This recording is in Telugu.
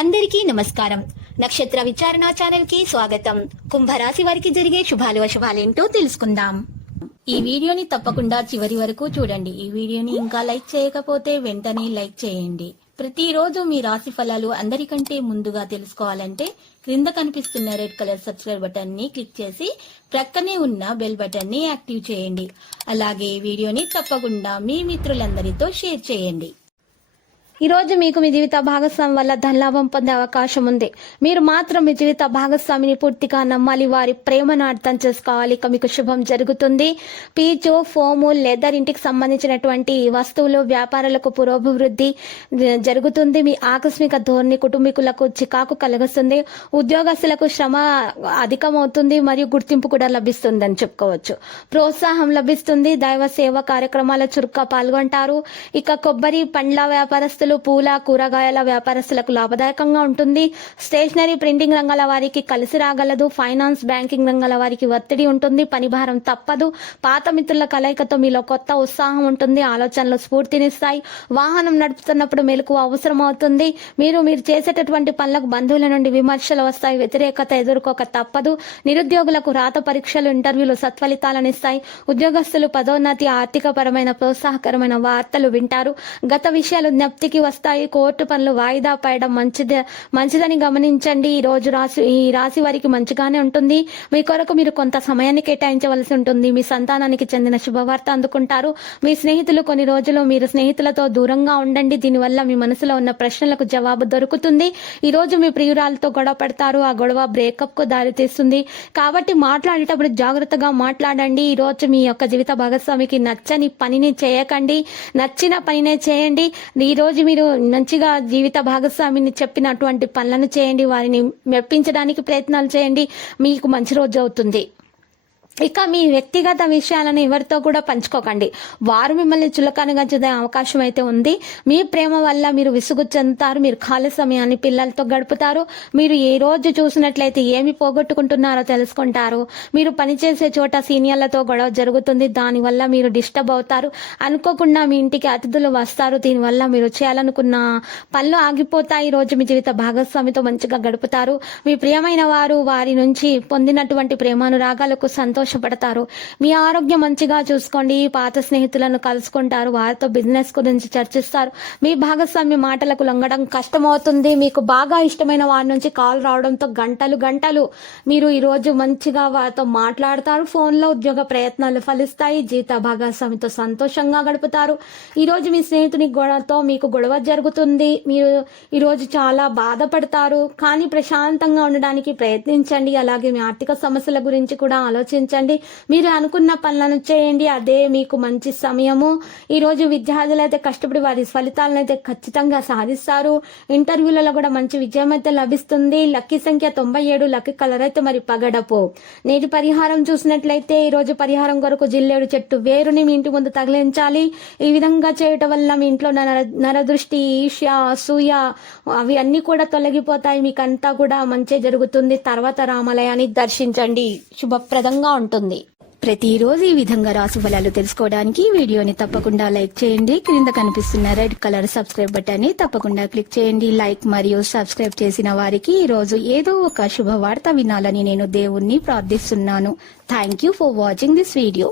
అందరికీ నమస్కారం. నక్షత్ర విచారణ ఛానల్ కి స్వాగతం. కుంభరాశి వారికి జరిగే శుభాలు అశుభాలేంటో తెలుసుకుందాం. ఈ వీడియోని తప్పకుండా చివరి వరకు చూడండి. ఈ వీడియోని ఇంకా లైక్ చేయకపోతే వెంటనే లైక్ చేయండి. ప్రతిరోజు మీ రాశి ఫలాలు అందరికంటే ముందుగా తెలుసుకోవాలంటే క్రింద కనిపిస్తున్న రెడ్ కలర్ సబ్స్క్రైబ్ బటన్ ని క్లిక్ చేసి ప్రక్కనే ఉన్న బెల్ బటన్ ని యాక్టివ్ చేయండి. అలాగే ఈ వీడియోని తప్పకుండా మీ మిత్రులందరితో షేర్ చేయండి. ఈ రోజు మీకు మీ జీవిత భాగస్వామి వల్ల ధనలాభం పొందే అవకాశం ఉంది. మీరు మాత్రం మీ జీవిత భాగస్వామిని పూర్తిగా నమ్మాలి. వారి ప్రేమను అర్థం చేసుకోవాలి. ఇక మీకు శుభం జరుగుతుంది. పీచు, ఫోము, లెదర్, ఇంటికి సంబంధించినటువంటి వస్తువులు, వ్యాపారాలకు పురోభివృద్ధి జరుగుతుంది. మీ ఆకస్మిక ధోరణి కుటుంబీకులకు చికాకు కలిగిస్తుంది. ఉద్యోగస్తులకు శ్రమ అధికమవుతుంది మరియు గుర్తింపు కూడా లభిస్తుందని చెప్పుకోవచ్చు. ప్రోత్సాహం లభిస్తుంది. దైవ సేవ కార్యక్రమాల చురుగ్గా పాల్గొంటారు. ఇక కొబ్బరి పండ్ల వ్యాపారస్తులు, పూల, కూరగాయల వ్యాపారస్తులకు లాభదాయకంగా ఉంటుంది. స్టేషనరీ, ప్రింటింగ్ రంగాల వారికి కలిసి రాగలదు. ఫైనాన్స్, బ్యాంకింగ్ రంగాల వారికి ఒత్తిడి ఉంటుంది. పని భారం తప్పదు. పాత మిత్రుల కలయికతో మీలో కొత్త ఉత్సాహం ఉంటుంది. ఆలోచనలు స్ఫూర్తినిస్తాయి. వాహనం నడుపుతున్నప్పుడు మెలకువ అవసరం అవుతుంది. మీరు చేసేటటువంటి పనులకు బంధువుల నుండి విమర్శలు వస్తాయి. వ్యతిరేకత ఎదుర్కోక తప్పదు. నిరుద్యోగులకు రాత పరీక్షలు, ఇంటర్వ్యూలు సత్ఫలితాలను ఇస్తాయి. ఉద్యోగస్తులు పదోన్నతి, ఆర్థిక పరమైన ప్రోత్సాహకరమైన వార్తలు వింటారు. గత విషయాలు జ్ఞప్తికి వస్తాయి. కోర్టు పనులు వాయిదా పడడం మంచిదని గమనించండి. ఈ రాశి వారికి మంచిగానే ఉంటుంది. మీ కొరకు మీరు కొంత సమయాన్ని కేటాయించవలసి ఉంటుంది. మీ సంతానానికి చెందిన శుభవార్త అందుకుంటారు. మీ స్నేహితులు కొన్ని రోజులు మీరు స్నేహితులతో దూరంగా ఉండండి. దీనివల్ల మీ మనసులో ఉన్న ప్రశ్నలకు జవాబు దొరుకుతుంది. ఈ రోజు మీ ప్రియురాలతో గొడవ పడతారు. ఆ గొడవ బ్రేకప్ కు దారితీస్తుంది. కాబట్టి మాట్లాడేటప్పుడు జాగ్రత్తగా మాట్లాడండి. ఈ రోజు మీ యొక్క జీవిత భాగస్వామికి నచ్చని పనిని చేయకండి. నచ్చిన పనినే చేయండి. ఈ రోజు మీరు మంచిగా జీవిత భాగస్వామిని చెప్పినటువంటి పనులను చేయండి. వారిని మెప్పించడానికి ప్రయత్నాలు చేయండి. మీకు మంచి రోజు అవుతుంది. ఇక మీ వ్యక్తిగత విషయాలను ఎవరితో కూడా పంచుకోకండి. వారు మిమ్మల్ని చులకనగా చూసే అవకాశం అయితే ఉంది. మీ ప్రేమ వల్ల మీరు విసుగు చెందుతారు. మీరు ఖాళీ సమయాన్ని పిల్లలతో గడుపుతారు. మీరు ఏ రోజు చూసినట్లయితే ఏమి పోగొట్టుకుంటున్నారో తెలుసుకుంటారు. మీరు పనిచేసే చోట సీనియర్లతో గొడవ జరుగుతుంది. దానివల్ల మీరు డిస్టర్బ్ అవుతారు. అనుకోకుండా మీ ఇంటికి అతిథులు వస్తారు. దీనివల్ల మీరు చేయాలనుకున్న పనులు ఆగిపోతాయి. ఈ రోజు మీ జీవిత భాగస్వామితో మంచిగా గడుపుతారు. మీ ప్రియమైన వారు వారి నుంచి పొందినటువంటి ప్రేమానురాగాలకు సంతోషపడతారు. మీ ఆరోగ్యం మంచిగా చూసుకోండి. పాత స్నేహితులను కలుసుకుంటారు. వారితో బిజినెస్ గురించి చర్చిస్తారు. మీ భాగస్వామి మాటలకు లొంగడం కష్టమవుతుంది. మీకు బాగా ఇష్టమైన వారి నుంచి కాల్ రావడంతో గంటలు మీరు ఈ రోజు మంచిగా వారితో మాట్లాడతారు. ఫోన్లో ఉద్యోగ ప్రయత్నాలు ఫలిస్తాయి. జీవిత భాగస్వామితో సంతోషంగా గడుపుతారు. ఈ రోజు మీ స్నేహితుని గొడవతో మీకు గొడవ జరుగుతుంది. మీరు ఈ రోజు చాలా బాధపడతారు. కానీ ప్రశాంతంగా ఉండడానికి ప్రయత్నించండి. అలాగే మీ ఆర్థిక సమస్యల గురించి కూడా ఆలోచించండి. మీరు అనుకున్న పనులను చేయండి. అదే మీకు మంచి సమయము. ఈ రోజు విద్యార్థులు అయితే కష్టపడి వారి ఫలితాలను అయితే ఖచ్చితంగా సాధిస్తారు. ఇంటర్వ్యూలలో కూడా మంచి విజయం అయితే లభిస్తుంది. లక్కీ సంఖ్య 97. లక్కీ కలర్ అయితే మరి పగడపు. నేటి పరిహారం చూసినట్లయితే ఈ రోజు పరిహారం కొరకు జిల్లేడు చెట్టు వేరుని మీ ఇంటి ముందు తగిలించాలి. ఈ విధంగా చేయటం వల్ల మీ ఇంట్లో నరదృష్టి, ఈర్ష్య, అసూయ అవి అన్ని కూడా తొలగిపోతాయి. మీకంతా కూడా మంచి జరుగుతుంది. తర్వాత రామాలయాన్ని దర్శించండి. శుభప్రదంగా ఉంటుంది. ప్రతిరోజు ఈ విధంగా రాశి ఫలాలు తెలుసుకోవడానికి వీడియోని తప్పకుండా లైక్ చేయండి. క్రింద కనిపిస్తున్న రెడ్ కలర్ సబ్స్క్రైబ్ బటన్ ని తప్పకుండా క్లిక్ చేయండి. లైక్ మరియు సబ్స్క్రైబ్ చేసిన వారికి ఈ రోజు ఏదో ఒక శుభవార్త వినాలని నేను దేవుణ్ణి ప్రార్థిస్తున్నాను. Thank you for watching this video.